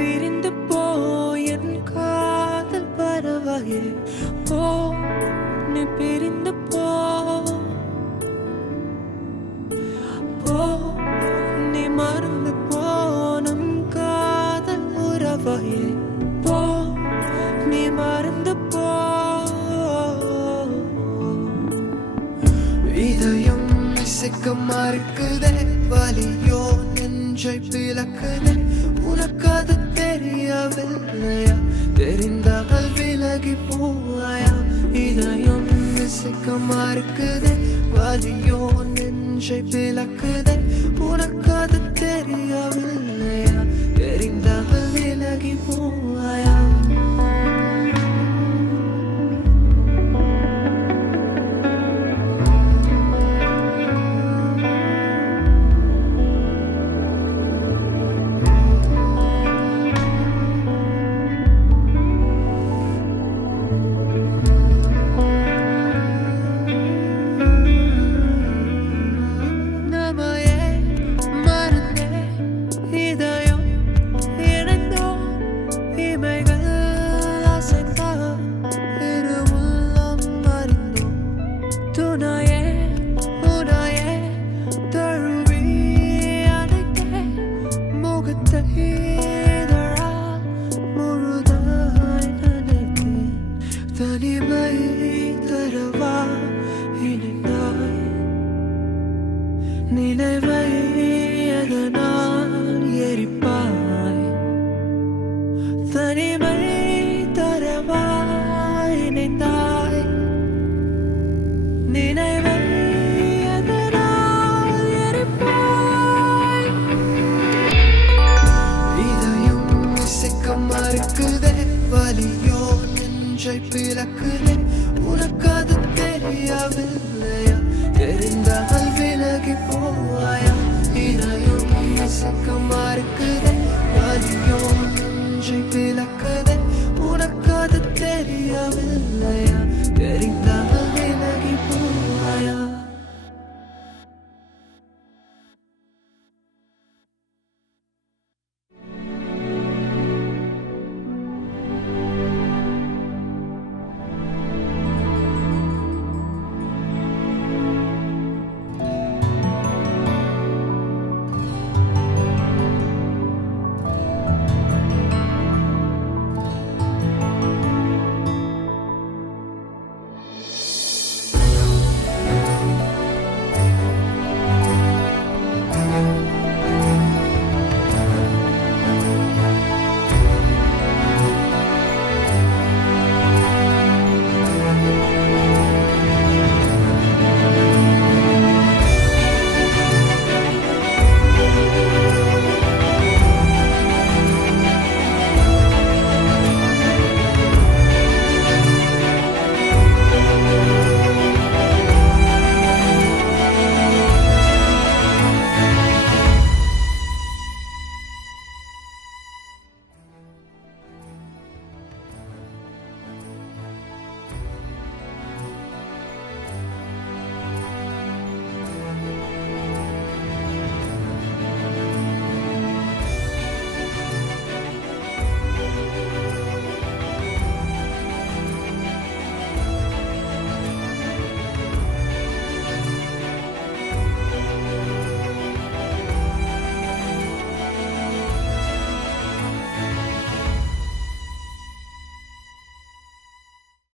பிரிந்து போயன் காதல் பரவகே போ நீ பிரிந்து போ. போ நீ மறந்து போனும் காதல் உறவகே போ நீ மறந்து போ. இதயம் சிக்கமா இருக்குதே வலியோ நெஞ்சை பிளக்குதே. உனக்காது தெரியவில்லையா தெரிந்தால் விலகி போவாயா? இதயம் இசைக்க இருக்குதே வலியோ நெஞ்சை பிளக்குதே. உனக்கு அது தெரியவில்லையா? தெரிந்தால் விலகி தனிமை தரவா இணைந்தாய். நினைவை அதனால் எரிப்பாய். தனிமை தரவாய் இணைந்தாய். நினைவை மறுக்குதே வலியோ நெஞ்சை பிளக்குதே உனக்கு அது தெரியவில்லையா? தெரிந்தால் விலகி போவாயா?